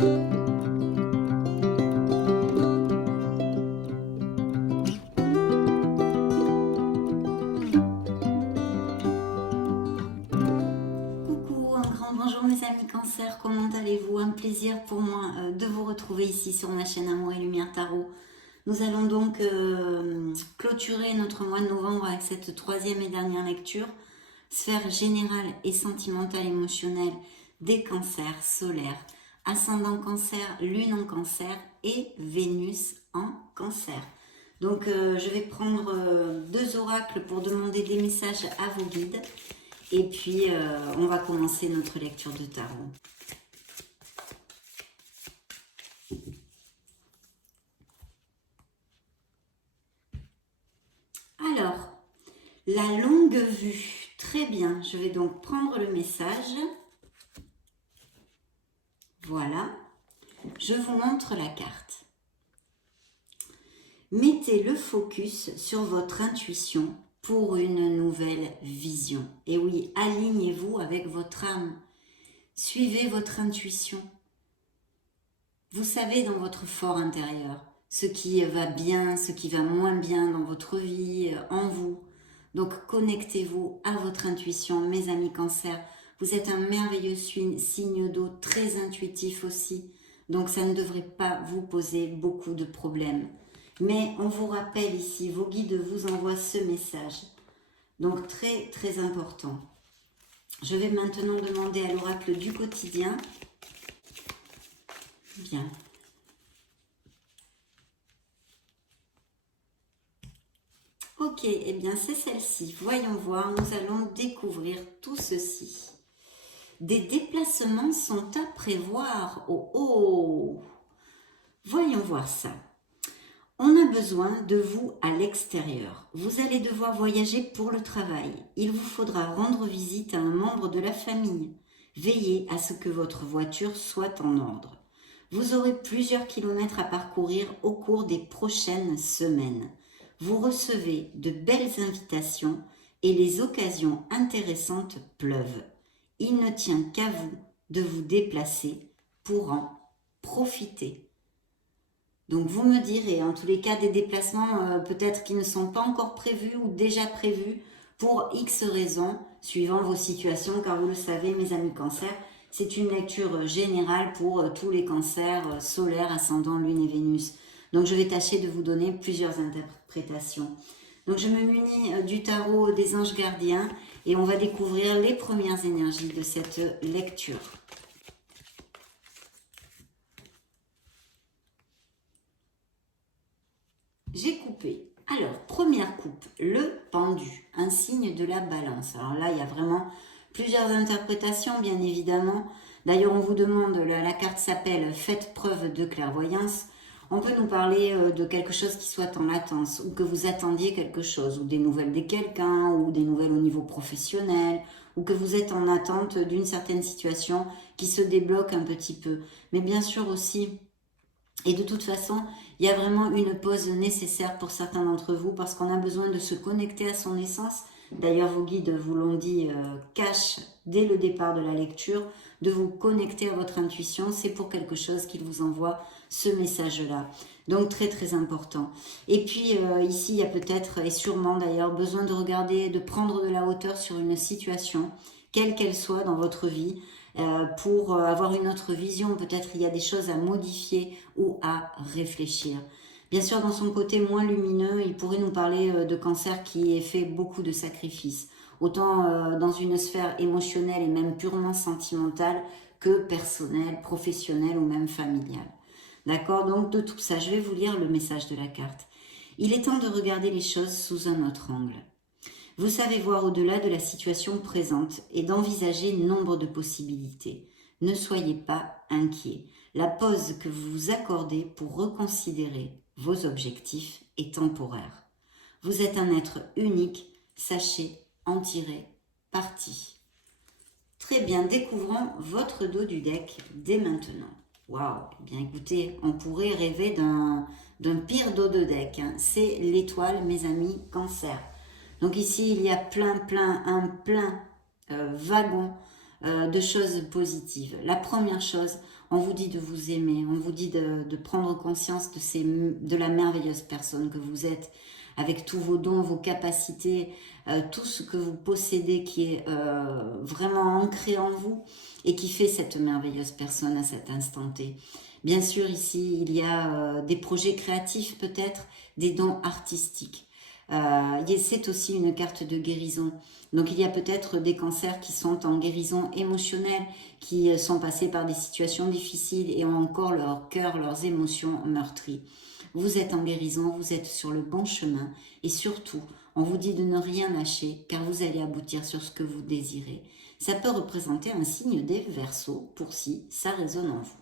Coucou, un grand bonjour mes amis Cancer, comment allez-vous? Un plaisir pour moi de vous retrouver ici sur ma chaîne Amour et Lumière Tarot. Nous allons donc clôturer notre mois de novembre avec cette troisième et dernière lecture, sphère générale et sentimentale émotionnelle des cancers solaires, ascendant cancer, lune en cancer et Vénus en cancer. Donc je vais prendre deux oracles pour demander des messages à vos guides. Et puis, on va commencer notre lecture de tarot. Alors, la longue vue. Très bien, je vais donc prendre le message. Voilà, je vous montre la carte. Mettez le focus sur votre intuition pour une nouvelle vision. Et oui, alignez-vous avec votre âme. Suivez votre intuition. Vous savez dans votre fort intérieur ce qui va bien, ce qui va moins bien dans votre vie, en vous. Donc connectez-vous à votre intuition, mes amis Cancer. Vous êtes un merveilleux signe d'eau, très intuitif aussi. Donc ça ne devrait pas vous poser beaucoup de problèmes. Mais on vous rappelle ici, vos guides vous envoient ce message. Donc très très important. Je vais maintenant demander à l'oracle du quotidien. Bien. Ok, eh bien c'est celle-ci. Voyons voir, nous allons découvrir tout ceci. Des déplacements sont à prévoir. Oh oh! Voyons voir ça. On a besoin de vous à l'extérieur. Vous allez devoir voyager pour le travail. Il vous faudra rendre visite à un membre de la famille. Veillez à ce que votre voiture soit en ordre. Vous aurez plusieurs kilomètres à parcourir au cours des prochaines semaines. Vous recevez de belles invitations et les occasions intéressantes pleuvent. Il ne tient qu'à vous de vous déplacer pour en profiter. Donc vous me direz, en tous les cas, des déplacements peut-être qui ne sont pas encore prévus ou déjà prévus pour X raisons, suivant vos situations, car vous le savez, mes amis Cancer, c'est une lecture générale pour tous les cancers solaires, ascendant Lune et Vénus. Donc je vais tâcher de vous donner plusieurs interprétations. Donc je me munis du tarot des anges gardiens et on va découvrir les premières énergies de cette lecture. J'ai coupé. Alors, première coupe, le pendu, un signe de la balance. Alors là, il y a vraiment plusieurs interprétations, bien évidemment. D'ailleurs, on vous demande, la carte s'appelle « Faites preuve de clairvoyance ». On peut nous parler de quelque chose qui soit en latence, ou que vous attendiez quelque chose, ou des nouvelles de quelqu'un, ou des nouvelles au niveau professionnel, ou que vous êtes en attente d'une certaine situation qui se débloque un petit peu. Mais bien sûr aussi... Et de toute façon, il y a vraiment une pause nécessaire pour certains d'entre vous parce qu'on a besoin de se connecter à son essence. D'ailleurs, vos guides vous l'ont dit, cache dès le départ de la lecture, de vous connecter à votre intuition. C'est pour quelque chose qu'ils vous envoient ce message-là. Donc, très, très important. Et puis, ici, il y a peut-être, et sûrement d'ailleurs, besoin de regarder, de prendre de la hauteur sur une situation, quelle qu'elle soit dans votre vie, pour avoir une autre vision. Peut-être il y a des choses à modifier ou à réfléchir. Bien sûr, dans son côté moins lumineux, il pourrait nous parler de cancer qui ait fait beaucoup de sacrifices, autant dans une sphère émotionnelle et même purement sentimentale que personnelle, professionnelle ou même familiale. D'accord? Donc de tout ça, je vais vous lire le message de la carte. Il est temps de regarder les choses sous un autre angle. Vous savez voir au-delà de la situation présente et d'envisager nombre de possibilités. Ne soyez pas inquiets. La pause que vous vous accordez pour reconsidérer vos objectifs est temporaire. Vous êtes un être unique, sachez en tirer parti. Très bien, découvrons votre dos du deck dès maintenant. Waouh, bien écoutez, on pourrait rêver d'un pire dos de deck. Hein. C'est l'étoile, mes amis, Cancer. Donc ici, il y a un plein wagon de choses positives. La première chose, On vous dit de vous aimer, on vous dit de prendre conscience de la merveilleuse personne que vous êtes, avec tous vos dons, vos capacités, tout ce que vous possédez qui est vraiment ancré en vous et qui fait cette merveilleuse personne à cet instant T. Bien sûr, ici, il y a des projets créatifs peut-être, des dons artistiques. C'est aussi une carte de guérison. Donc, il y a peut-être des cancers qui sont en guérison émotionnelle, qui sont passés par des situations difficiles et ont encore leur cœur, leurs émotions meurtries. Vous êtes en guérison, vous êtes sur le bon chemin et surtout, on vous dit de ne rien lâcher car vous allez aboutir sur ce que vous désirez. Ça peut représenter un signe des Verseaux pour si ça résonne en vous.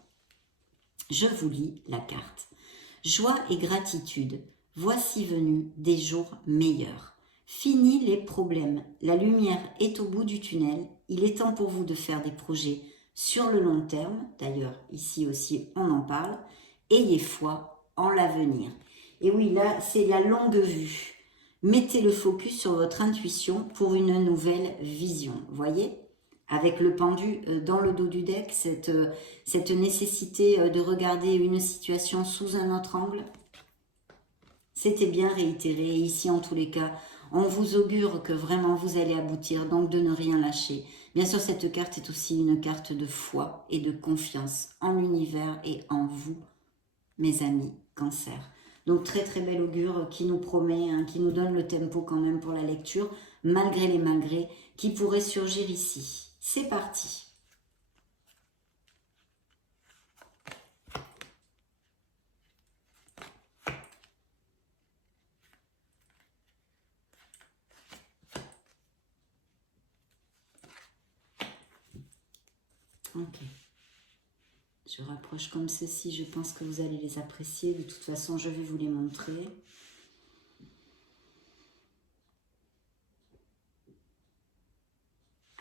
Je vous lis la carte. Joie et gratitude, voici venus des jours meilleurs. Fini les problèmes, la lumière est au bout du tunnel, il est temps pour vous de faire des projets sur le long terme, d'ailleurs ici aussi on en parle, ayez foi en l'avenir. Et oui, là c'est la longue vue, mettez le focus sur votre intuition pour une nouvelle vision, voyez ? Avec le pendu dans le dos du deck, cette nécessité de regarder une situation sous un autre angle, c'était bien réitéré. Et ici, en tous les cas, on vous augure que vraiment vous allez aboutir, donc de ne rien lâcher. Bien sûr, cette carte est aussi une carte de foi et de confiance en l'univers et en vous, mes amis Cancer. Donc très très bel augure qui nous promet, qui nous donne le tempo quand même pour la lecture, malgré les malgrés qui pourraient surgir ici. C'est parti. Ok. Je rapproche comme ceci, je pense que vous allez les apprécier. De toute façon, je vais vous les montrer.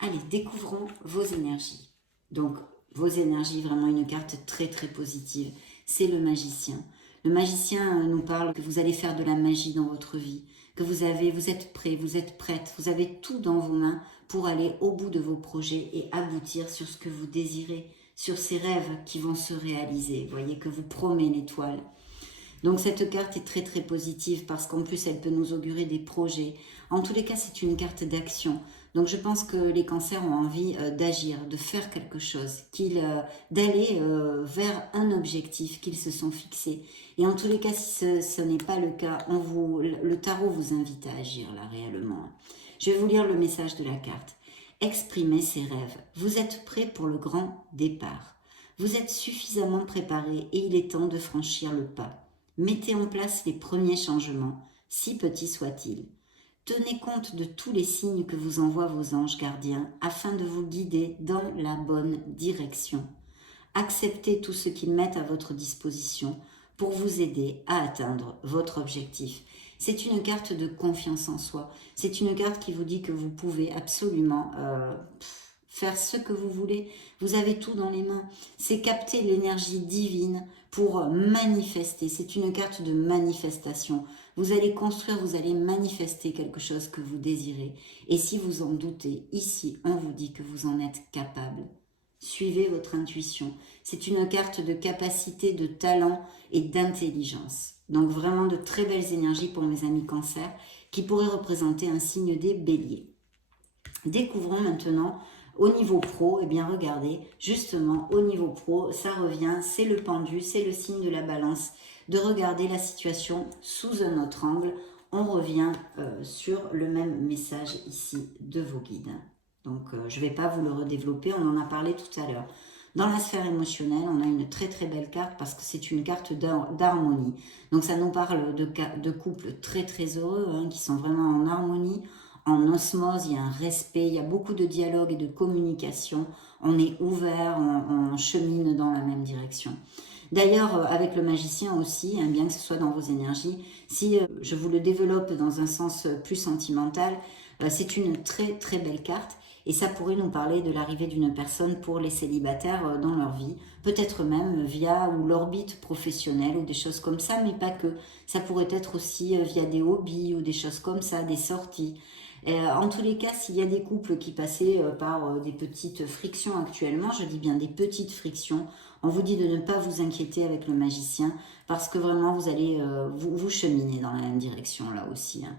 Allez, découvrons vos énergies. Donc, vos énergies, vraiment une carte très très positive. C'est le magicien. Le magicien nous parle que vous allez faire de la magie dans votre vie, que vous êtes prêt, vous êtes prête, vous avez tout dans vos mains pour aller au bout de vos projets et aboutir sur ce que vous désirez, sur ces rêves qui vont se réaliser. Vous voyez que vous promet l'étoile. Donc cette carte est très très positive parce qu'en plus elle peut nous augurer des projets. En tous les cas, c'est une carte d'action. Donc je pense que les cancers ont envie d'agir, de faire quelque chose, d'aller vers un objectif qu'ils se sont fixés. Et en tous les cas, si ce n'est pas le cas, le tarot vous invite à agir là réellement. Je vais vous lire le message de la carte. Exprimez ses rêves. Vous êtes prêt pour le grand départ. Vous êtes suffisamment préparé et il est temps de franchir le pas. Mettez en place les premiers changements, si petits soient-ils. Tenez compte de tous les signes que vous envoient vos anges gardiens afin de vous guider dans la bonne direction. Acceptez tout ce qu'ils mettent à votre disposition pour vous aider à atteindre votre objectif. C'est une carte de confiance en soi. C'est une carte qui vous dit que vous pouvez absolument faire ce que vous voulez. Vous avez tout dans les mains. C'est capter l'énergie divine pour manifester. C'est une carte de manifestation. Vous allez construire, vous allez manifester quelque chose que vous désirez. Et si vous en doutez, ici, on vous dit que vous en êtes capable. Suivez votre intuition. C'est une carte de capacité, de talent et d'intelligence. Donc vraiment de très belles énergies pour mes amis Cancer qui pourraient représenter un signe des Béliers. Découvrons maintenant au niveau pro, eh bien regardez, justement au niveau pro, ça revient, c'est le pendu, c'est le signe de la balance, de regarder la situation sous un autre angle. On revient sur le même message ici de vos guides. Donc je ne vais pas vous le redévelopper, on en a parlé tout à l'heure. Dans la sphère émotionnelle, on a une très très belle carte parce que c'est une carte d'harmonie. Donc ça nous parle de couples très très heureux, qui sont vraiment en harmonie, en osmose, il y a un respect, il y a beaucoup de dialogue et de communication. On est ouvert, on chemine dans la même direction. D'ailleurs, avec le magicien aussi, bien que ce soit dans vos énergies, si je vous le développe dans un sens plus sentimental, c'est une très très belle carte. Et ça pourrait nous parler de l'arrivée d'une personne pour les célibataires dans leur vie, peut-être même via ou l'orbite professionnelle ou des choses comme ça, mais pas que. Ça pourrait être aussi via des hobbies ou des choses comme ça, des sorties. En tous les cas, s'il y a des couples qui passaient par des petites frictions actuellement, je dis bien des petites frictions, on vous dit de ne pas vous inquiéter avec le magicien parce que vraiment vous allez vous cheminer dans la même direction là aussi. Hein.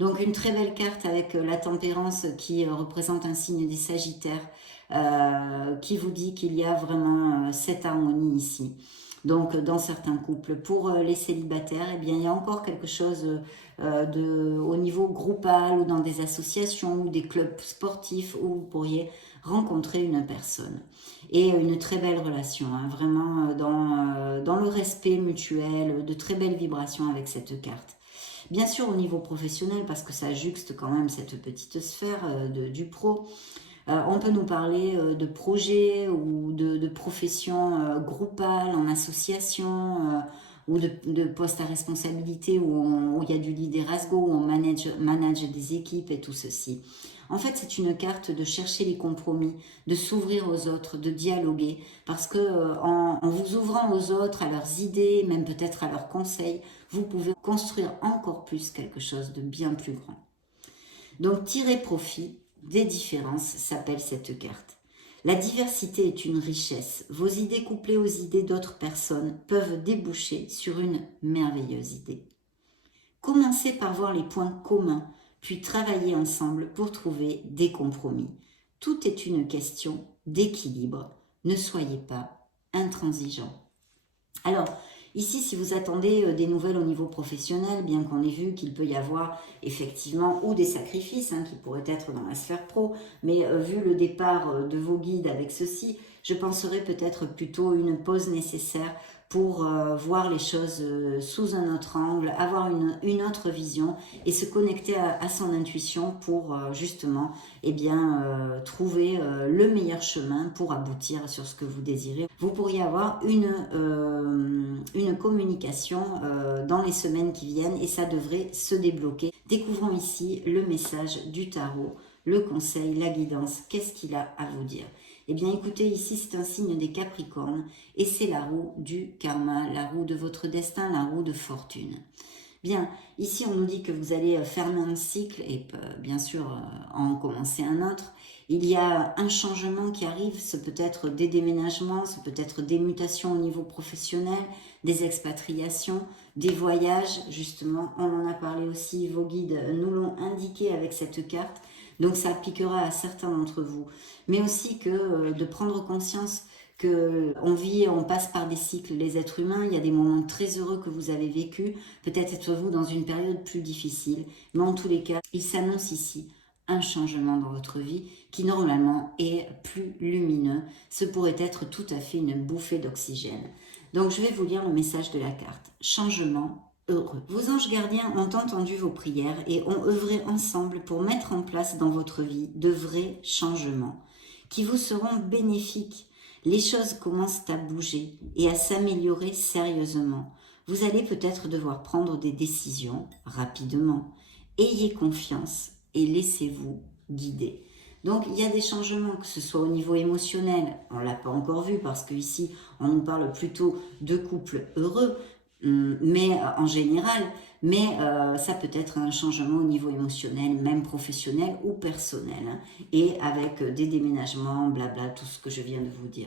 Donc une très belle carte avec la tempérance qui représente un signe des Sagittaires qui vous dit qu'il y a vraiment cette harmonie ici. Donc dans certains couples, pour les célibataires, eh bien, il y a encore quelque chose au niveau groupal ou dans des associations ou des clubs sportifs où vous pourriez rencontrer une personne. Et une très belle relation, hein, vraiment dans le respect mutuel, de très belles vibrations avec cette carte. Bien sûr au niveau professionnel, parce que ça juxte quand même cette petite sphère du pro, on peut nous parler de projets ou de professions groupales, en association, ou de postes à responsabilité où il y a du liderazgo, où on manage des équipes et tout ceci. En fait, c'est une carte de chercher les compromis, de s'ouvrir aux autres, de dialoguer, parce que en vous ouvrant aux autres, à leurs idées, même peut-être à leurs conseils, vous pouvez construire encore plus quelque chose de bien plus grand. Donc, tirer profit des différences s'appelle cette carte. La diversité est une richesse. Vos idées couplées aux idées d'autres personnes peuvent déboucher sur une merveilleuse idée. Commencez par voir les points communs, puis travailler ensemble pour trouver des compromis. Tout est une question d'équilibre. Ne soyez pas intransigeants. Alors, ici, si vous attendez des nouvelles au niveau professionnel, bien qu'on ait vu qu'il peut y avoir effectivement ou des sacrifices qui pourraient être dans la sphère pro, mais vu le départ de vos guides avec ceci, je penserais peut-être plutôt une pause nécessaire pour voir les choses sous un autre angle, avoir une autre vision et se connecter à son intuition pour justement trouver le meilleur chemin pour aboutir sur ce que vous désirez. Vous pourriez avoir une communication dans les semaines qui viennent et ça devrait se débloquer. Découvrons ici le message du tarot, le conseil, la guidance. Qu'est-ce qu'il a à vous dire ? Eh bien écoutez, ici c'est un signe des Capricornes et c'est la roue du karma, la roue de votre destin, la roue de fortune. Bien, ici on nous dit que vous allez fermer un cycle et bien sûr en commencer un autre. Il y a un changement qui arrive, ce peut être des déménagements, ce peut être des mutations au niveau professionnel, des expatriations, des voyages, justement, on en a parlé aussi, vos guides nous l'ont indiqué avec cette carte. Donc ça appliquera à certains d'entre vous. Mais aussi que de prendre conscience on passe par des cycles, les êtres humains, il y a des moments très heureux que vous avez vécus, peut-être êtes-vous dans une période plus difficile, mais en tous les cas, il s'annonce ici un changement dans votre vie qui normalement est plus lumineux. Ce pourrait être tout à fait une bouffée d'oxygène. Donc je vais vous lire le message de la carte. Changement heureux. Vos anges gardiens ont entendu vos prières et ont œuvré ensemble pour mettre en place dans votre vie de vrais changements qui vous seront bénéfiques. Les choses commencent à bouger et à s'améliorer sérieusement. Vous allez peut-être devoir prendre des décisions rapidement. Ayez confiance et laissez-vous guider. Donc il y a des changements, que ce soit au niveau émotionnel, on ne l'a pas encore vu parce qu'ici on nous parle plutôt de couples heureux, mais en général, mais ça peut être un changement au niveau émotionnel, même professionnel ou personnel, et avec des déménagements, blabla, tout ce que je viens de vous dire.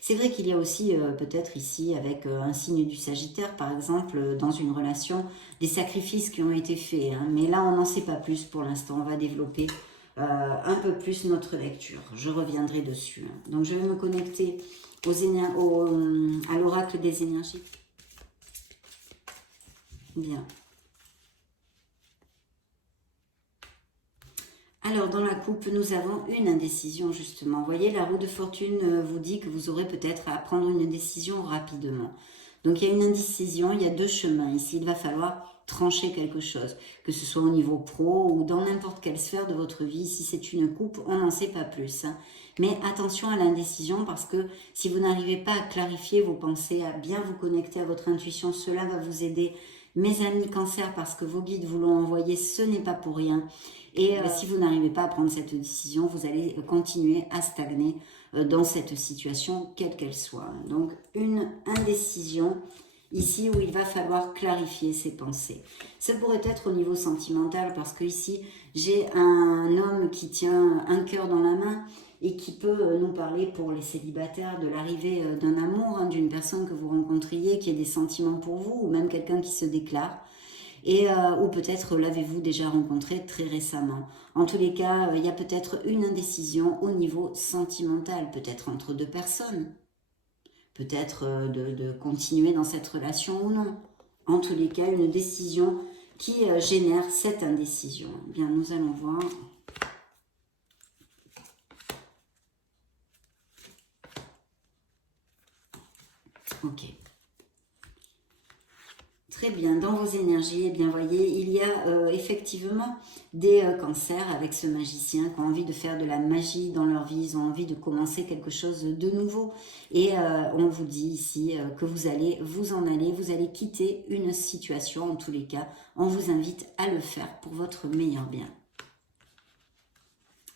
C'est vrai qu'il y a aussi peut-être ici, avec un signe du Sagittaire, par exemple, dans une relation, des sacrifices qui ont été faits, mais là on n'en sait pas plus pour l'instant, on va développer un peu plus notre lecture, je reviendrai dessus. Donc je vais me connecter à l'oracle des énergies. Bien. Alors, dans la coupe, nous avons une indécision, justement. Vous voyez, la roue de fortune vous dit que vous aurez peut-être à prendre une décision rapidement. Donc, il y a une indécision, il y a deux chemins. Ici, il va falloir trancher quelque chose, que ce soit au niveau pro ou dans n'importe quelle sphère de votre vie. Si c'est une coupe, on n'en sait pas plus. Mais attention à l'indécision parce que si vous n'arrivez pas à clarifier vos pensées, à bien vous connecter à votre intuition, cela va vous aider. Mes amis Cancer, parce que vos guides vous l'ont envoyé, ce n'est pas pour rien. Et si vous n'arrivez pas à prendre cette décision, vous allez continuer à stagner dans cette situation, quelle qu'elle soit. Donc, une indécision ici où il va falloir clarifier ses pensées. Ça pourrait être au niveau sentimental parce que ici j'ai un homme qui tient un cœur dans la main et qui peut nous parler pour les célibataires de l'arrivée d'un amour, hein, d'une personne que vous rencontriez, qui ait des sentiments pour vous, ou même quelqu'un qui se déclare. Et, ou peut-être l'avez-vous déjà rencontré très récemment. En tous les cas, il y a peut-être une indécision au niveau sentimental, peut-être entre deux personnes, peut-être de continuer dans cette relation ou non. En tous les cas, une décision qui génère cette indécision. Bien, nous allons voir. Ok. Très bien, dans vos énergies, eh bien, voyez, il y a effectivement des cancers avec ce magicien qui ont envie de faire de la magie dans leur vie, ils ont envie de commencer quelque chose de nouveau. Et on vous dit ici que vous allez vous en aller, vous allez quitter une situation, en tous les cas, on vous invite à le faire pour votre meilleur bien.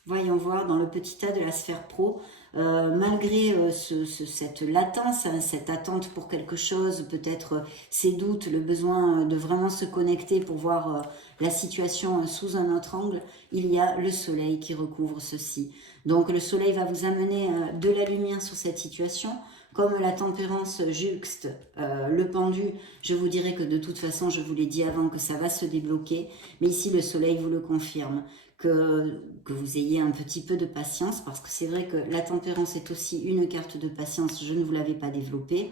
Voyons voir dans le petit tas de la sphère pro, malgré cette latence, hein, cette attente pour quelque chose, peut-être ces doutes, le besoin de vraiment se connecter pour voir la situation sous un autre angle, il y a le soleil qui recouvre ceci. Donc le soleil va vous amener de la lumière sur cette situation. Comme la tempérance juxte le pendu, je vous dirais que de toute façon, je vous l'ai dit avant, que ça va se débloquer. Mais ici, le soleil vous le confirme. Que vous ayez un petit peu de patience, parce que c'est vrai que la tempérance est aussi une carte de patience, je ne vous l'avais pas développée,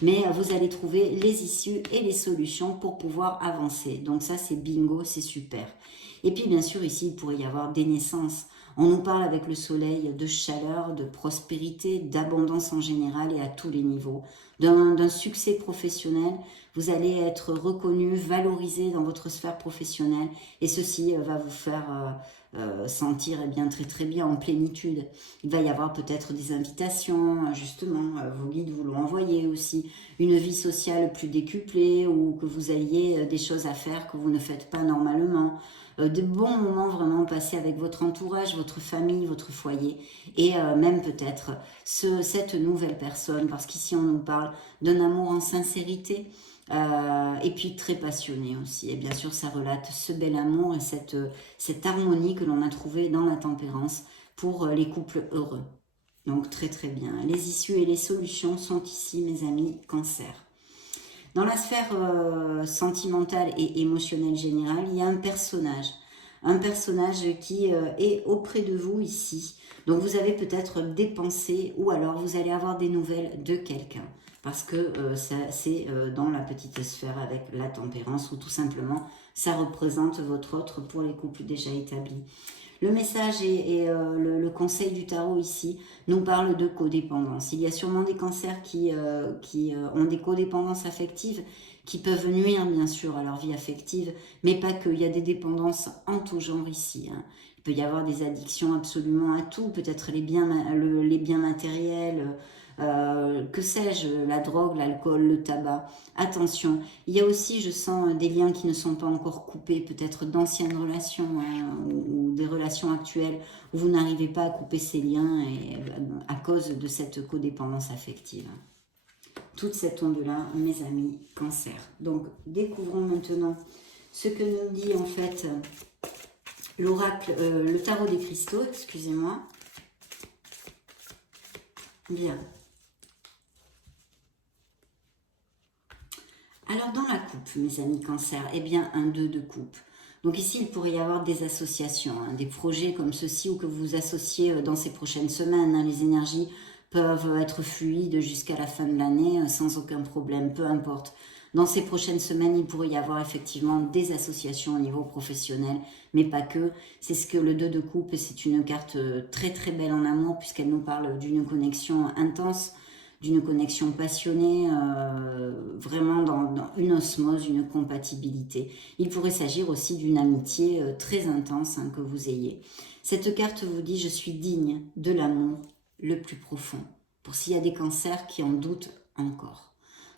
mais vous allez trouver les issues et les solutions pour pouvoir avancer. Donc ça, c'est bingo, c'est super. Et puis bien sûr, ici, il pourrait y avoir des naissances. On nous parle avec le soleil de chaleur, de prospérité, d'abondance en général et à tous les niveaux. D'un succès professionnel, vous allez être reconnu, valorisé dans votre sphère professionnelle et ceci va vous faire sentir eh bien, très très bien en plénitude. Il va y avoir peut-être des invitations, justement, vos guides vous l'ont envoyé aussi, une vie sociale plus décuplée ou que vous ayez des choses à faire que vous ne faites pas normalement. De bons moments vraiment passés avec votre entourage, votre famille, votre foyer et même peut-être cette nouvelle personne parce qu'ici on nous parle d'un amour en sincérité et puis très passionné aussi. Et bien sûr ça relate ce bel amour et cette harmonie que l'on a trouvée dans la tempérance pour les couples heureux. Donc très très bien. Les issues et les solutions sont ici mes amis Cancer. Dans la sphère sentimentale et émotionnelle générale, il y a un personnage qui est auprès de vous ici. Donc vous avez peut-être des pensées ou alors vous allez avoir des nouvelles de quelqu'un. Parce que c'est dans la petite sphère avec la tempérance ou tout simplement ça représente votre autre pour les couples déjà établis. Le message et le conseil du tarot ici nous parle de codépendance. Il y a sûrement des cancers qui ont des codépendances affectives qui peuvent nuire bien sûr à leur vie affective, mais pas que. Il y a des dépendances en tout genre ici. Hein. Il peut y avoir des addictions absolument à tout, peut-être les biens matériels, que sais-je, la drogue, l'alcool, le tabac. Attention, il y a aussi, je sens, des liens qui ne sont pas encore coupés, peut-être d'anciennes relations hein, ou des relations actuelles où vous n'arrivez pas à couper ces liens et, à cause de cette codépendance affective. Toute cette onde-là, mes amis, Cancer. Donc, découvrons maintenant ce que nous dit en fait l'oracle, le tarot des cristaux, excusez-moi. Bien. Alors, dans la coupe, mes amis Cancer, eh bien, un 2 de coupe. Donc ici, il pourrait y avoir des associations, hein, des projets comme ceci ou que vous associez dans ces prochaines semaines. Hein, les énergies peuvent être fluides jusqu'à la fin de l'année sans aucun problème, peu importe. Dans ces prochaines semaines, il pourrait y avoir effectivement des associations au niveau professionnel, mais pas que. C'est ce que le 2 de coupe, c'est une carte très très belle en amour puisqu'elle nous parle d'une connexion intense, d'une connexion passionnée, vraiment dans une osmose, une compatibilité. Il pourrait s'agir aussi d'une amitié très intense hein, que vous ayez. Cette carte vous dit « Je suis digne de l'amour le plus profond ». Pour s'il y a des cancers qui en doutent encore.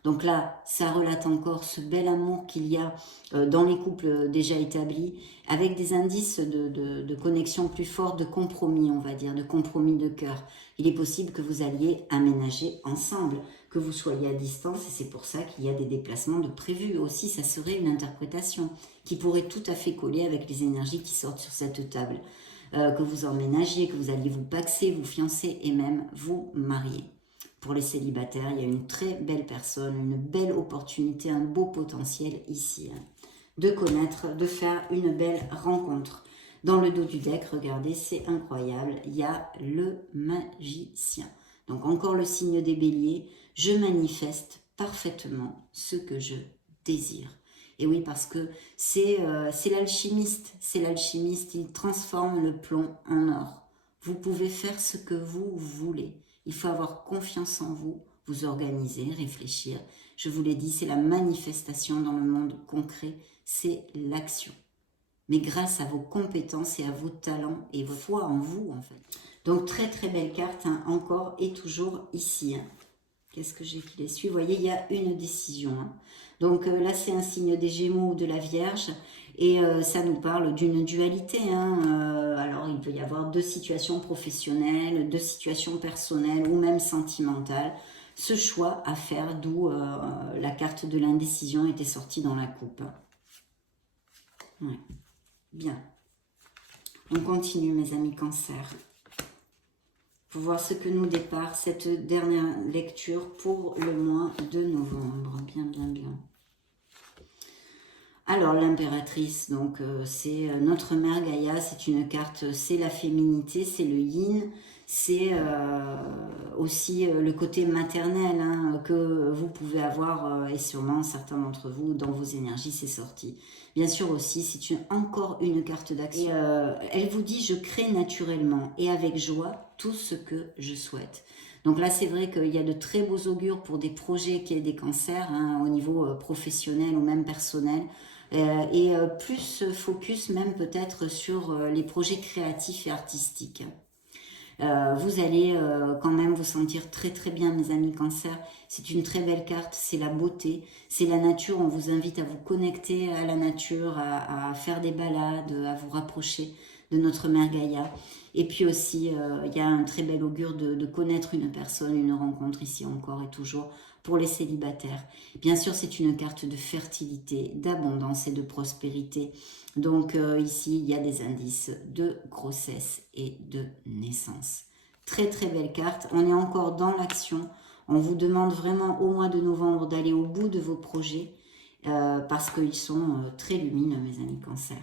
Donc là, ça relate encore ce bel amour qu'il y a dans les couples déjà établis, avec des indices de connexion plus forte, de compromis, on va dire, de compromis de cœur. Il est possible que vous alliez aménager ensemble, que vous soyez à distance, et c'est pour ça qu'il y a des déplacements de prévus. Aussi, ça serait une interprétation qui pourrait tout à fait coller avec les énergies qui sortent sur cette table. Que vous emménagiez, que vous alliez vous paxer, vous fiancer et même vous marier. Pour les célibataires, il y a une très belle personne, une belle opportunité, un beau potentiel ici. De connaître, de faire une belle rencontre. Dans le dos du deck, regardez, c'est incroyable, il y a le magicien. Donc encore le signe des béliers, je manifeste parfaitement ce que je désire. Et oui, parce que c'est l'alchimiste, il transforme le plomb en or. Vous pouvez faire ce que vous voulez. Il faut avoir confiance en vous, vous organiser, réfléchir. Je vous l'ai dit, c'est la manifestation dans le monde concret, c'est l'action. Mais grâce à vos compétences et à vos talents et votre foi en vous, en fait. Donc, très très belle carte, hein, encore et toujours ici. Hein. Qu'est-ce que j'ai qui les suit? Vous voyez, il y a une décision. Hein. Donc là, c'est un signe des Gémeaux ou de la Vierge. Et ça nous parle d'une dualité. Hein. Alors, il peut y avoir deux situations professionnelles, deux situations personnelles ou même sentimentales. Ce choix à faire, d'où la carte de l'indécision était sortie dans la coupe. Ouais. Bien. On continue, mes amis Cancer. Pour voir ce que nous dépare cette dernière lecture pour le mois de novembre. Bien, bien, bien. Alors, l'impératrice, donc c'est notre mère Gaïa, c'est une carte, c'est la féminité, c'est le yin, c'est aussi le côté maternel hein, que vous pouvez avoir, et sûrement certains d'entre vous, dans vos énergies, c'est sorti. Bien sûr aussi, c'est encore une carte d'action. Elle vous dit, je crée naturellement et avec joie tout ce que je souhaite. Donc là, c'est vrai qu'il y a de très beaux augures pour des projets qui aient des cancers, hein, au niveau professionnel ou même personnel. Et plus focus même peut-être sur les projets créatifs et artistiques. Vous allez quand même vous sentir très très bien, mes amis Cancer. C'est une très belle carte, c'est la beauté, c'est la nature. On vous invite à vous connecter à la nature, à faire des balades, à vous rapprocher de notre mère Gaïa. Et puis aussi, il y a un très bel augure de connaître une personne, une rencontre ici encore et toujours pour les célibataires. Bien sûr, c'est une carte de fertilité, d'abondance et de prospérité. Donc ici, il y a des indices de grossesse et de naissance. Très très belle carte. On est encore dans l'action. On vous demande vraiment au mois de novembre d'aller au bout de vos projets parce qu'ils sont très lumineux, mes amis Cancer.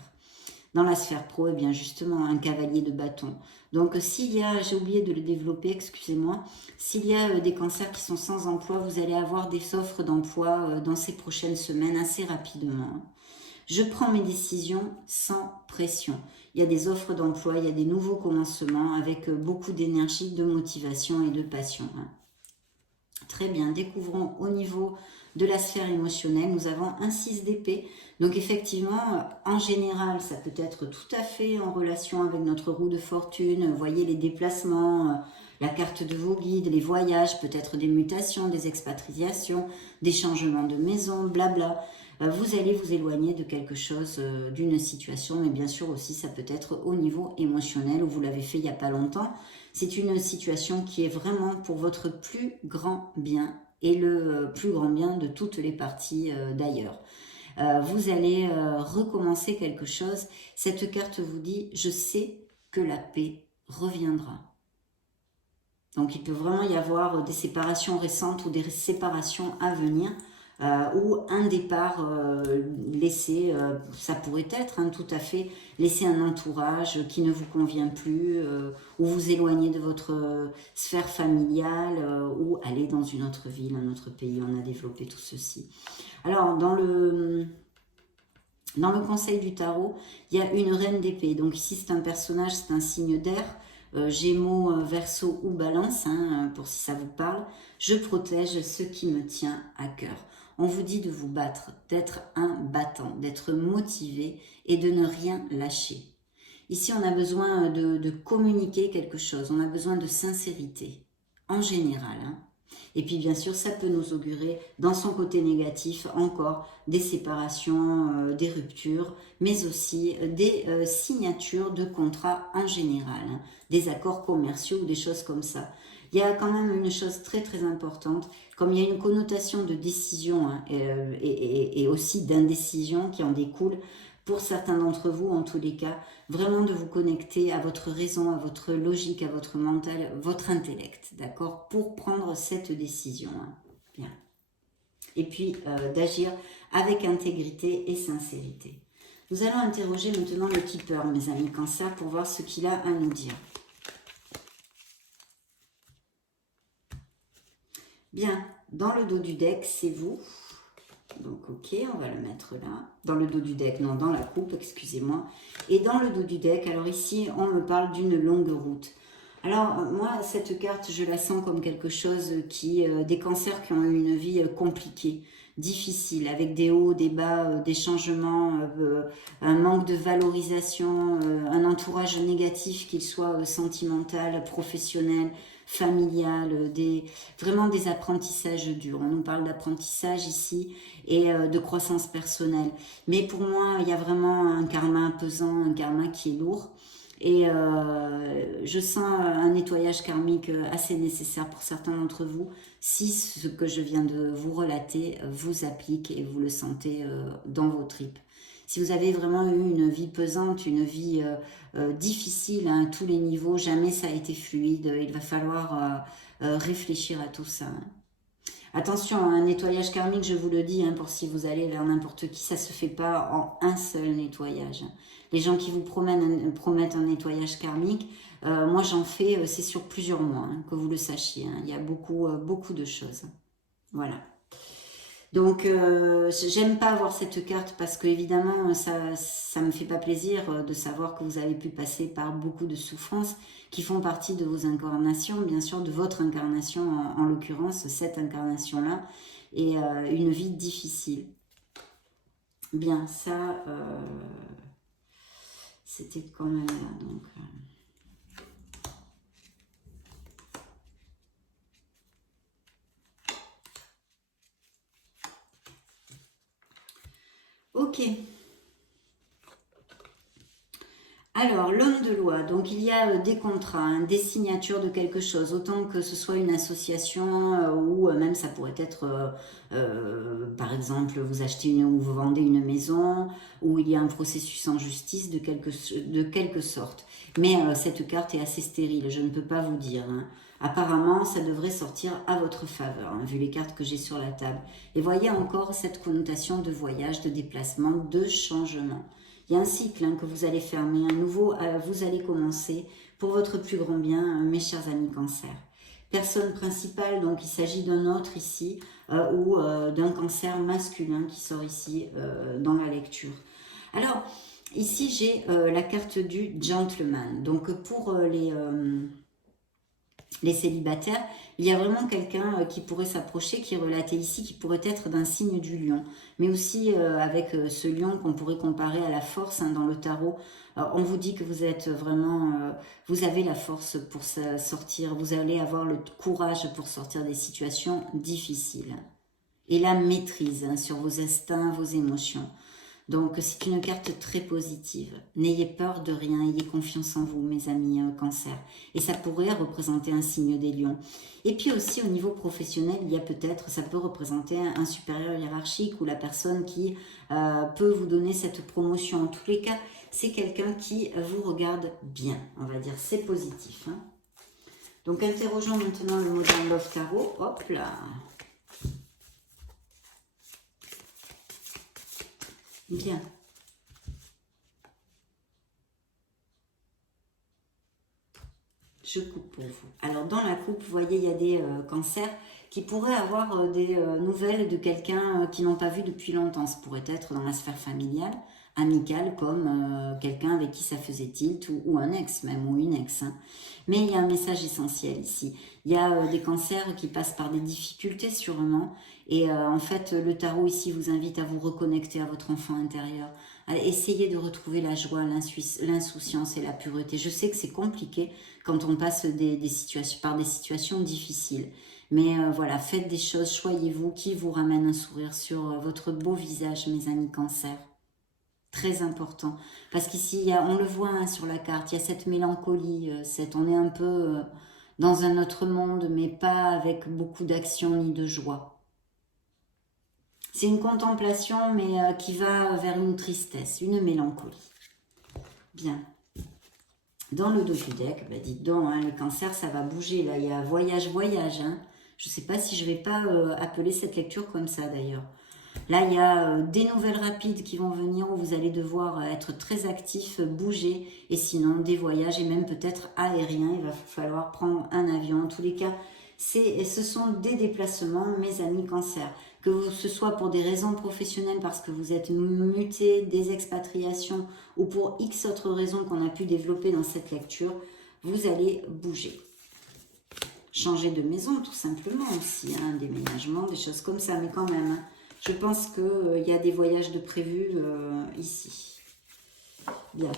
Dans la sphère pro, eh bien justement, un cavalier de bâton. Donc s'il y a, j'ai oublié de le développer, excusez-moi, s'il y a des cancers qui sont sans emploi, vous allez avoir des offres d'emploi dans ces prochaines semaines assez rapidement. Je prends mes décisions sans pression. Il y a des offres d'emploi, il y a des nouveaux commencements avec beaucoup d'énergie, de motivation et de passion. Très bien, découvrons au niveau de la sphère émotionnelle, nous avons un 6 d'épée. Donc effectivement, en général, ça peut être tout à fait en relation avec notre roue de fortune. Vous voyez les déplacements, la carte de vos guides, les voyages, peut-être des mutations, des expatriations, des changements de maison, blabla. Vous allez vous éloigner de quelque chose, d'une situation, mais bien sûr aussi ça peut être au niveau émotionnel, où vous l'avez fait il n'y a pas longtemps. C'est une situation qui est vraiment pour votre plus grand bien et le plus grand bien de toutes les parties d'ailleurs. Vous allez recommencer quelque chose. Cette carte vous dit, je sais que la paix reviendra. Donc il peut vraiment y avoir des séparations récentes ou des séparations à venir. Ou un départ laissé, ça pourrait être tout à fait, laisser un entourage qui ne vous convient plus, ou vous éloigner de votre sphère familiale, ou aller dans une autre ville, un autre pays. On a développé tout ceci. Alors, dans le conseil du tarot, il y a une reine d'épée. Donc ici, c'est un personnage, c'est un signe d'air. Gémeaux, Verseau ou Balance, pour si ça vous parle. Je protège ce qui me tient à cœur. On vous dit de vous battre, d'être un battant, d'être motivé et de ne rien lâcher. Ici, on a besoin de communiquer quelque chose, on a besoin de sincérité, en général. Et puis, bien sûr, ça peut nous augurer, dans son côté négatif, encore des séparations, des ruptures, mais aussi des signatures de contrats en général, des accords commerciaux ou des choses comme ça. Il y a quand même une chose très très importante, comme il y a une connotation de décision hein, et aussi d'indécision qui en découle, pour certains d'entre vous en tous les cas, vraiment de vous connecter à votre raison, à votre logique, à votre mental, votre intellect, d'accord, pour prendre cette décision. Hein. Bien. Et puis d'agir avec intégrité et sincérité. Nous allons interroger maintenant le keeper, mes amis Cancer, pour voir ce qu'il a à nous dire. Bien, dans le dos du deck, c'est vous. Donc, ok, on va le mettre là. Dans le dos du deck, non, dans la coupe, excusez-moi. Et dans le dos du deck, alors ici, on me parle d'une longue route. Alors, moi, cette carte, je la sens comme quelque chose qui... des cancers qui ont eu une vie compliquée, difficile, avec des hauts, des bas, des changements, un manque de valorisation, un entourage négatif, qu'il soit sentimental, professionnel, familial, vraiment des apprentissages durs. On nous parle d'apprentissage ici et de croissance personnelle. Mais pour moi, il y a vraiment un karma pesant, un karma qui est lourd. Et je sens un nettoyage karmique assez nécessaire pour certains d'entre vous, si ce que je viens de vous relater vous applique et vous le sentez dans vos tripes. Si vous avez vraiment eu une vie pesante, une vie difficile à tous les niveaux, jamais ça a été fluide, il va falloir réfléchir à tout ça. Attention, un nettoyage karmique, je vous le dis, hein, pour si vous allez vers n'importe qui, ça ne se fait pas en un seul nettoyage. Les gens qui vous promettent un nettoyage karmique, moi j'en fais, c'est sur plusieurs mois, hein, que vous le sachiez. Hein. Il y a beaucoup de choses. Voilà. Donc, j'aime pas avoir cette carte parce que évidemment, ça me fait pas plaisir de savoir que vous avez pu passer par beaucoup de souffrances qui font partie de vos incarnations, bien sûr, de votre incarnation en l'occurrence, cette incarnation-là, et une vie difficile. Bien, ça, c'était quand même là, donc... Ok. Alors, l'homme de loi, donc il y a des contrats, hein, des signatures de quelque chose, autant que ce soit une association ou même ça pourrait être, par exemple, vous achetez ou vous vendez une maison, où il y a un processus en justice de quelque sorte. Mais cette carte est assez stérile, je ne peux pas vous dire. Hein. Apparemment, ça devrait sortir à votre faveur, hein, vu les cartes que j'ai sur la table. Et voyez encore cette connotation de voyage, de déplacement, de changement. Il y a un cycle hein, que vous allez fermer, un nouveau, vous allez commencer pour votre plus grand bien, mes chers amis Cancer. Personne principale, donc il s'agit d'un autre ici, ou d'un cancer masculin qui sort ici dans la lecture. Alors, ici j'ai la carte du gentleman. Donc pour les célibataires, il y a vraiment quelqu'un qui pourrait s'approcher, qui est relaté ici, qui pourrait être d'un signe du lion, mais aussi avec ce lion qu'on pourrait comparer à la force hein, dans le tarot. On vous dit que vous êtes vraiment, vous avez la force pour sortir, vous allez avoir le courage pour sortir des situations difficiles. Et la maîtrise hein, sur vos instincts, vos émotions. Donc, c'est une carte très positive. N'ayez peur de rien, ayez confiance en vous, mes amis Cancer. Et ça pourrait représenter un signe des lions. Et puis aussi, au niveau professionnel, il y a peut-être, ça peut représenter un supérieur hiérarchique ou la personne qui peut vous donner cette promotion. En tous les cas, c'est quelqu'un qui vous regarde bien, on va dire. C'est positif. Hein. Donc, interrogeons maintenant le Modern Love Tarot. Hop là. Bien. Je coupe pour vous. Alors, dans la coupe, vous voyez, il y a des cancers qui pourraient avoir des nouvelles de quelqu'un qu'ils n'ont pas vu depuis longtemps. Ça pourrait être dans la sphère familiale, amicale, comme quelqu'un avec qui ça faisait tilt, ou un ex même, ou une ex. Hein. Mais il y a un message essentiel ici. Il y a des cancers qui passent par des difficultés sûrement. Et en fait, le tarot ici vous invite à vous reconnecter à votre enfant intérieur. À essayer de retrouver la joie, l'insouciance et la pureté. Je sais que c'est compliqué quand on passe par des situations difficiles. Mais voilà, faites des choses, choyez-vous qui vous ramène un sourire sur votre beau visage, mes amis Cancer. Très important. Parce qu'ici, on le voit hein, sur la carte, il y a cette mélancolie, on est un peu dans un autre monde, mais pas avec beaucoup d'action ni de joie. C'est une contemplation, mais qui va vers une tristesse, une mélancolie. Bien. Dans le dos du deck, bah dites donc, hein, le cancer, ça va bouger. Là, il y a voyage. Hein. Je ne sais pas si je ne vais pas appeler cette lecture comme ça, d'ailleurs. Là, il y a des nouvelles rapides qui vont venir où vous allez devoir être très actif, bouger. Et sinon, des voyages et même peut-être aériens. Il va falloir prendre un avion. En tous les cas, ce sont des déplacements, mes amis cancer. Que ce soit pour des raisons professionnelles, parce que vous êtes muté, des expatriations, ou pour X autres raisons qu'on a pu développer dans cette lecture, vous allez bouger. Changer de maison, tout simplement aussi, hein, déménagement, des choses comme ça, mais quand même, hein, je pense qu'il y a des voyages de prévus ici. Bien.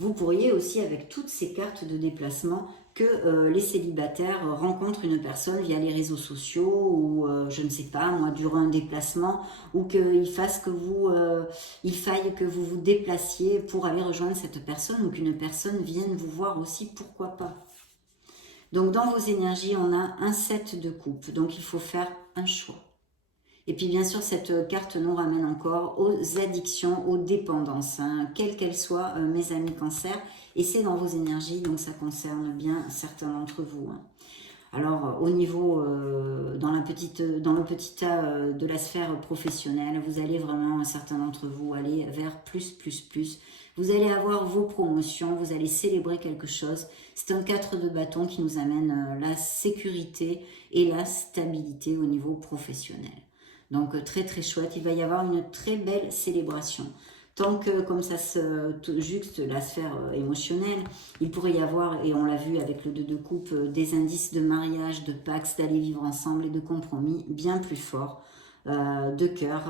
Vous pourriez aussi, avec toutes ces cartes de déplacement, que les célibataires rencontrent une personne via les réseaux sociaux ou, je ne sais pas, moi, durant un déplacement, ou qu'il faille que vous vous déplaciez pour aller rejoindre cette personne ou qu'une personne vienne vous voir aussi, pourquoi pas. Donc, dans vos énergies, on a un 7 de coupe, donc il faut faire un choix. Et puis bien sûr, cette carte nous ramène encore aux addictions, aux dépendances, hein, quelles qu'elles soient, mes amis cancer. Et c'est dans vos énergies, donc ça concerne bien certains d'entre vous. Hein. Alors, au niveau, dans le petit tas de la sphère professionnelle, vous allez vraiment, certains d'entre vous, aller vers plus. Vous allez avoir vos promotions, vous allez célébrer quelque chose. C'est un 4 de bâton qui nous amène la sécurité et la stabilité au niveau professionnel. Donc très chouette, il va y avoir une très belle célébration. Tant que comme ça se juxte la sphère émotionnelle, il pourrait y avoir, et on l'a vu avec le 2 de coupe, des indices de mariage, de pax, d'aller vivre ensemble et de compromis bien plus forts, de cœur,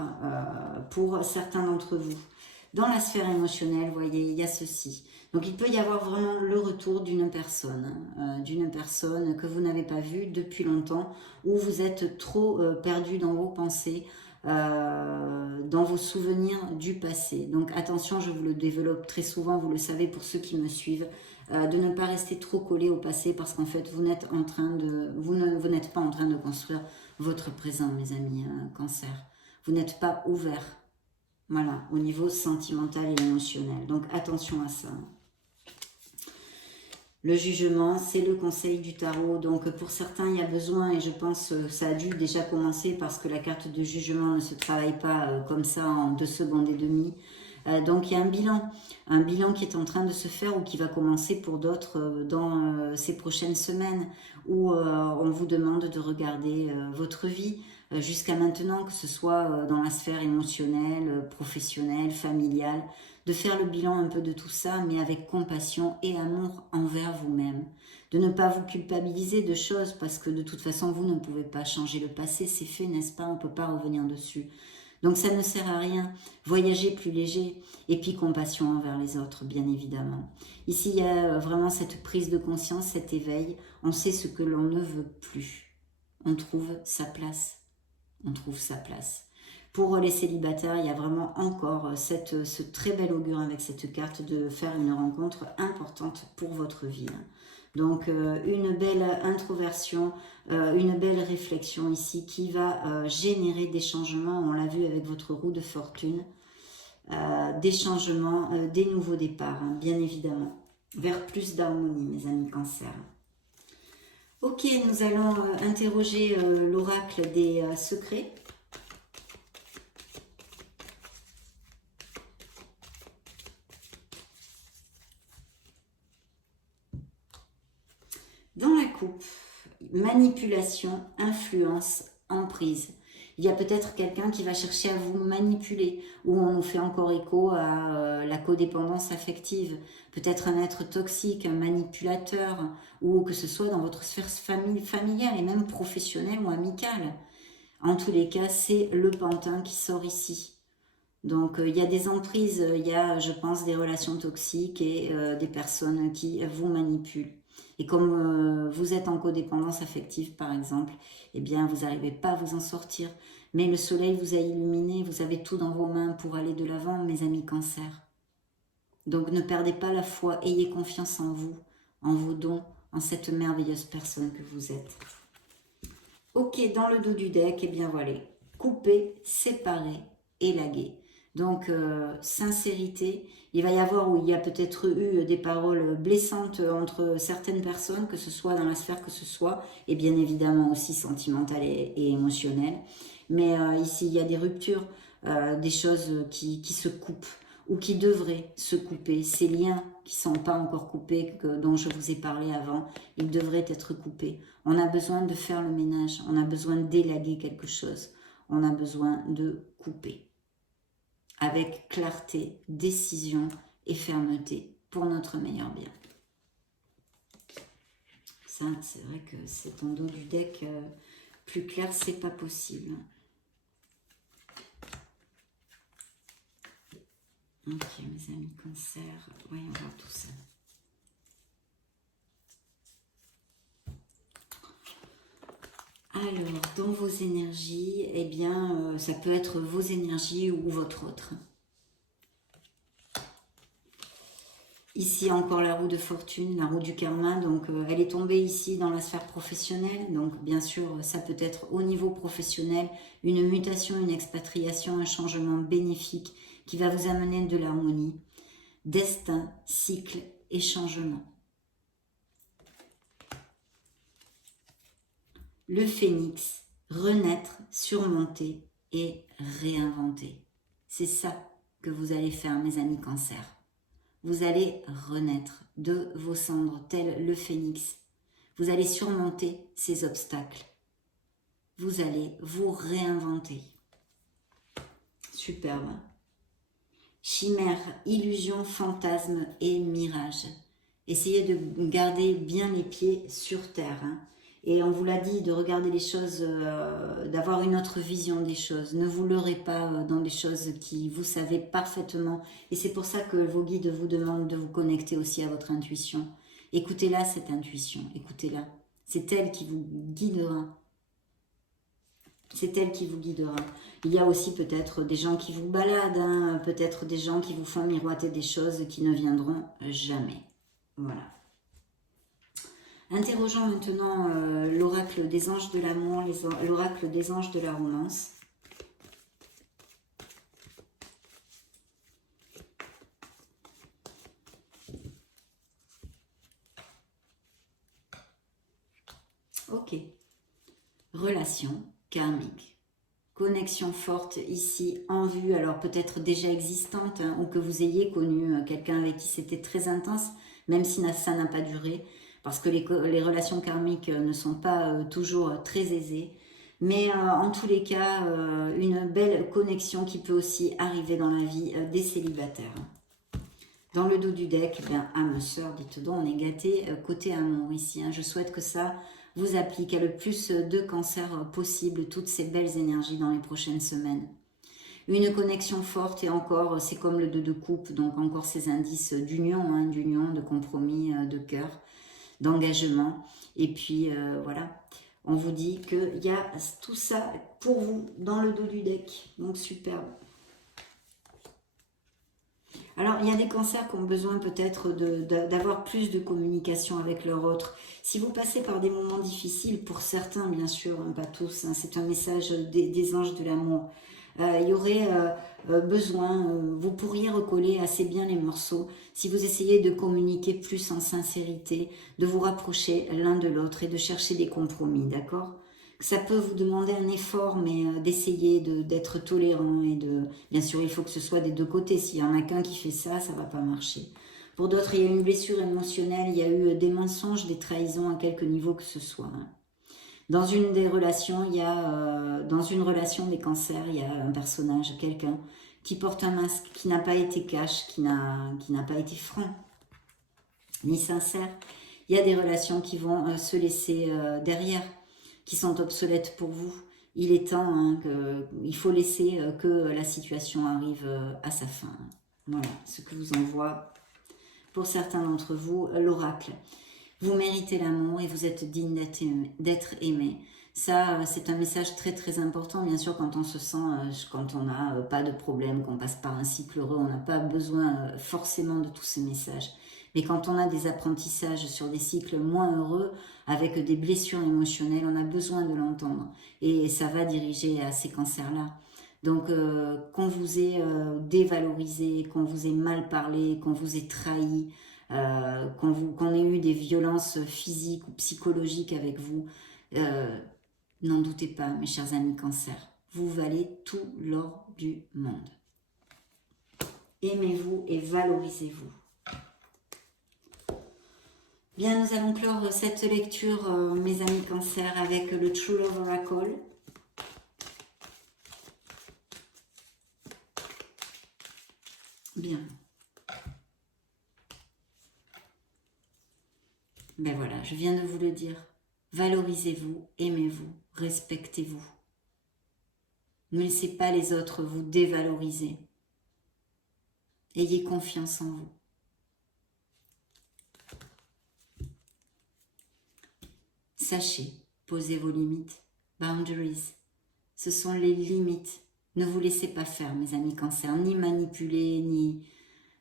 pour certains d'entre vous. Dans la sphère émotionnelle, vous voyez, il y a ceci. Donc il peut y avoir vraiment le retour d'une personne que vous n'avez pas vue depuis longtemps, où vous êtes trop perdu dans vos pensées, dans vos souvenirs du passé. Donc attention, je vous le développe très souvent, vous le savez pour ceux qui me suivent, de ne pas rester trop collé au passé, parce qu'en fait vous n'êtes pas en train de construire votre présent, mes amis cancer. Vous n'êtes pas ouvert, voilà, au niveau sentimental et émotionnel. Donc attention à ça. Le jugement, c'est le conseil du tarot. Donc pour certains, il y a besoin, et je pense que ça a dû déjà commencer parce que la carte de jugement ne se travaille pas comme ça en 2 secondes et demie. Donc il y a un bilan qui est en train de se faire ou qui va commencer pour d'autres dans ces prochaines semaines, où on vous demande de regarder votre vie jusqu'à maintenant, que ce soit dans la sphère émotionnelle, professionnelle, familiale, de faire le bilan un peu de tout ça, mais avec compassion et amour envers vous-même. De ne pas vous culpabiliser de choses, parce que de toute façon, vous ne pouvez pas changer le passé, c'est fait, n'est-ce pas? On ne peut pas revenir dessus. Donc ça ne sert à rien. Voyager plus léger, et puis compassion envers les autres, bien évidemment. Ici, il y a vraiment cette prise de conscience, cet éveil. On sait ce que l'on ne veut plus. On trouve sa place. On trouve sa place. Pour les célibataires, il y a vraiment encore ce très bel augure avec cette carte de faire une rencontre importante pour votre vie. Donc une belle introversion, une belle réflexion ici qui va générer des changements. On l'a vu avec votre roue de fortune. Des changements, des nouveaux départs, hein, bien évidemment. Vers plus d'harmonie, mes amis cancer. Ok, nous allons interroger l'oracle des secrets. Dans la coupe, manipulation, influence, emprise. Il y a peut-être quelqu'un qui va chercher à vous manipuler, ou on nous fait encore écho à la codépendance affective. Peut-être un être toxique, un manipulateur, ou que ce soit dans votre sphère familiale et même professionnelle ou amicale. En tous les cas, c'est le pantin qui sort ici. Donc il y a des emprises, il y a, je pense, des relations toxiques et des personnes qui vous manipulent. Et comme vous êtes en codépendance affective, par exemple, eh bien, vous n'arrivez pas à vous en sortir. Mais le soleil vous a illuminé, vous avez tout dans vos mains pour aller de l'avant, mes amis cancer. Donc ne perdez pas la foi, ayez confiance en vous, en vos dons, en cette merveilleuse personne que vous êtes. Ok, dans le dos du deck, et bien voilà, couper, séparer, élaguer. Donc, sincérité, il va y avoir, où il y a peut-être eu des paroles blessantes entre certaines personnes, que ce soit dans la sphère que ce soit, et bien évidemment aussi sentimentale et émotionnelle. Mais ici, il y a des ruptures, des choses qui se coupent, ou qui devraient se couper. Ces liens qui ne sont pas encore coupés, dont je vous ai parlé avant, ils devraient être coupés. On a besoin de faire le ménage, on a besoin d'élaguer quelque chose, on a besoin de couper. Avec clarté, décision et fermeté pour notre meilleur bien. Ça, c'est vrai que c'est en dos du deck plus clair, c'est pas possible. Ok, mes amis cancer, voyons voir tout ça. Alors, dans vos énergies, eh bien, ça peut être vos énergies ou votre autre. Ici, encore la roue de fortune, la roue du karma. Donc, elle est tombée ici dans la sphère professionnelle. Donc, bien sûr, ça peut être au niveau professionnel, une mutation, une expatriation, un changement bénéfique qui va vous amener de l'harmonie. Destin, cycle et changement. Le phénix, renaître, surmonter et réinventer. C'est ça que vous allez faire, mes amis cancer. Vous allez renaître de vos cendres, tel le phénix. Vous allez surmonter ces obstacles. Vous allez vous réinventer. Superbe. Chimère, illusion, fantasme et mirage. Essayez de garder bien les pieds sur terre. Et on vous l'a dit, de regarder les choses, d'avoir une autre vision des choses. Ne vous leurrez pas dans des choses qui vous savez parfaitement. Et c'est pour ça que vos guides vous demandent de vous connecter aussi à votre intuition. Écoutez-la, cette intuition. Écoutez-la. C'est elle qui vous guidera. C'est elle qui vous guidera. Il y a aussi peut-être des gens qui vous baladent, peut-être des gens qui vous font miroiter des choses qui ne viendront jamais. Voilà. Interrogeons maintenant l'oracle des anges de l'amour, l'oracle des anges de la romance. Ok. Relation karmique. Connexion forte ici en vue, alors peut-être déjà existante, ou que vous ayez connu quelqu'un avec qui c'était très intense, même si ça n'a pas duré. Parce que les relations karmiques ne sont pas toujours très aisées. Mais en tous les cas, une belle connexion qui peut aussi arriver dans la vie des célibataires. Dans le dos du deck, eh bien, âme sœur, dites donc, on est gâté côté amour ici. Je souhaite que ça vous applique à le plus de cancers possible, toutes ces belles énergies dans les prochaines semaines. Une connexion forte et encore, c'est comme le 2 de coupe, donc encore ces indices d'union, d'union, de compromis, de cœur, d'engagement. Et puis voilà, on vous dit qu'il y a tout ça pour vous dans le dos du deck. Donc superbe. Alors, il y a des cancers qui ont besoin peut-être d'avoir plus de communication avec leur autre. Si vous passez par des moments difficiles, pour certains bien sûr, pas tous, c'est un message des anges de l'amour. Il y aurait besoin, vous pourriez recoller assez bien les morceaux si vous essayez de communiquer plus en sincérité, de vous rapprocher l'un de l'autre et de chercher des compromis, d'accord ? Ça peut vous demander un effort, mais d'essayer d'être tolérant et bien sûr, il faut que ce soit des deux côtés. S'il y en a qu'un qui fait ça, ça va pas marcher. Pour d'autres, il y a eu une blessure émotionnelle, il y a eu des mensonges, des trahisons à quelque niveau que ce soit. Dans une des relations, dans une relation des cancers, il y a un personnage, quelqu'un qui porte un masque, qui n'a pas été cash, qui n'a pas été franc, ni sincère. Il y a des relations qui vont se laisser derrière, qui sont obsolètes pour vous. Il est temps, il faut laisser que la situation arrive à sa fin. Voilà ce que vous envoie pour certains d'entre vous l'oracle. Vous méritez l'amour et vous êtes digne d'être aimé. Ça, c'est un message très très important. Bien sûr, quand on se sent, quand on n'a pas de problème, qu'on passe par un cycle heureux, on n'a pas besoin forcément de tous ces messages. Mais quand on a des apprentissages sur des cycles moins heureux, avec des blessures émotionnelles, on a besoin de l'entendre. Et ça va diriger à ces cancers-là. Donc, qu'on vous ait dévalorisé, qu'on vous ait mal parlé, qu'on vous ait trahi, qu'on ait eu des violences physiques ou psychologiques avec vous, n'en doutez pas, mes chers amis cancers. Vous valez tout l'or du monde. Aimez-vous et valorisez-vous. Bien, nous allons clore cette lecture, mes amis cancers, avec le True Love Oracle. Bien. Ben voilà, je viens de vous le dire. Valorisez-vous, aimez-vous, respectez-vous. Ne laissez pas les autres vous dévaloriser. Ayez confiance en vous. Sachez, posez vos limites. Boundaries. Ce sont les limites. Ne vous laissez pas faire, mes amis cancers, ni manipuler, ni...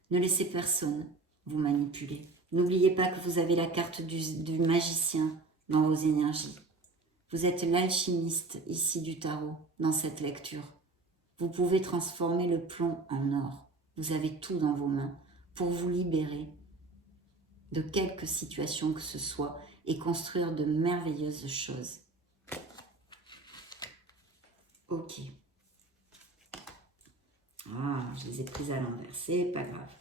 Ne laissez personne vous manipuler. N'oubliez pas que vous avez la carte du magicien dans vos énergies. Vous êtes l'alchimiste ici du tarot, dans cette lecture. Vous pouvez transformer le plomb en or. Vous avez tout dans vos mains pour vous libérer de quelque situation que ce soit et construire de merveilleuses choses. Ok. Ah, je les ai prises à l'envers, c'est pas grave.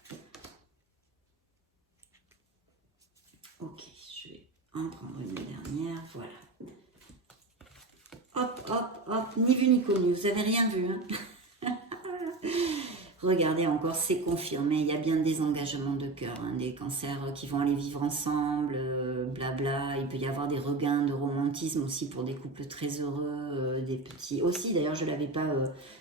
Ok, je vais en prendre une dernière, voilà. Hop, hop, hop, ni vu ni connu, vous avez rien vu, hein. Regardez encore, c'est confirmé, il y a bien des engagements de cœur, hein, des cancers qui vont aller vivre ensemble, blabla. Il peut y avoir des regains de romantisme aussi pour des couples très heureux, des petits... Aussi, d'ailleurs, je ne l'avais pas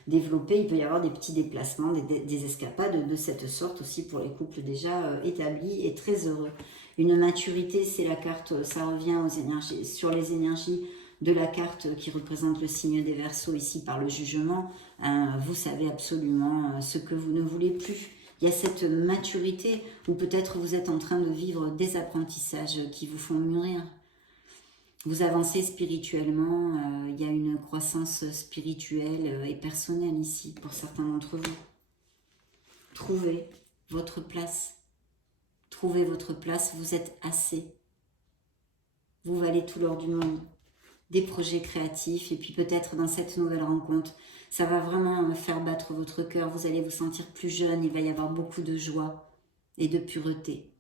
développé, il peut y avoir des petits déplacements, des escapades de cette sorte aussi pour les couples déjà établis et très heureux. Une maturité, c'est la carte, ça revient aux énergies, sur les énergies de la carte qui représente le signe des Verseaux ici par le jugement. Vous savez absolument ce que vous ne voulez plus. Il y a cette maturité où peut-être vous êtes en train de vivre des apprentissages qui vous font mûrir. Vous avancez spirituellement, il y a une croissance spirituelle et personnelle ici pour certains d'entre vous. Trouvez votre place. Trouvez votre place, vous êtes assez. Vous valez tout l'or du monde. Des projets créatifs et puis peut-être dans cette nouvelle rencontre, ça va vraiment faire battre votre cœur, vous allez vous sentir plus jeune, il va y avoir beaucoup de joie et de pureté.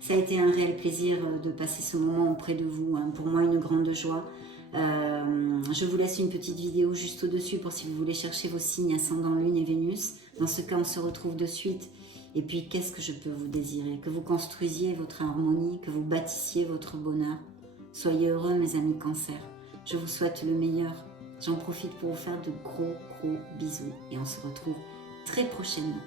Ça a été un réel plaisir de passer ce moment auprès de vous, hein. Pour moi une grande joie. Je vous laisse une petite vidéo juste au-dessus pour si vous voulez chercher vos signes ascendant Lune et Vénus. Dans ce cas, on se retrouve de suite. Et puis, qu'est-ce que je peux vous désirer? Que vous construisiez votre harmonie, que vous bâtissiez votre bonheur. Soyez heureux, mes amis cancers. Je vous souhaite le meilleur. J'en profite pour vous faire de gros bisous. Et on se retrouve très prochainement.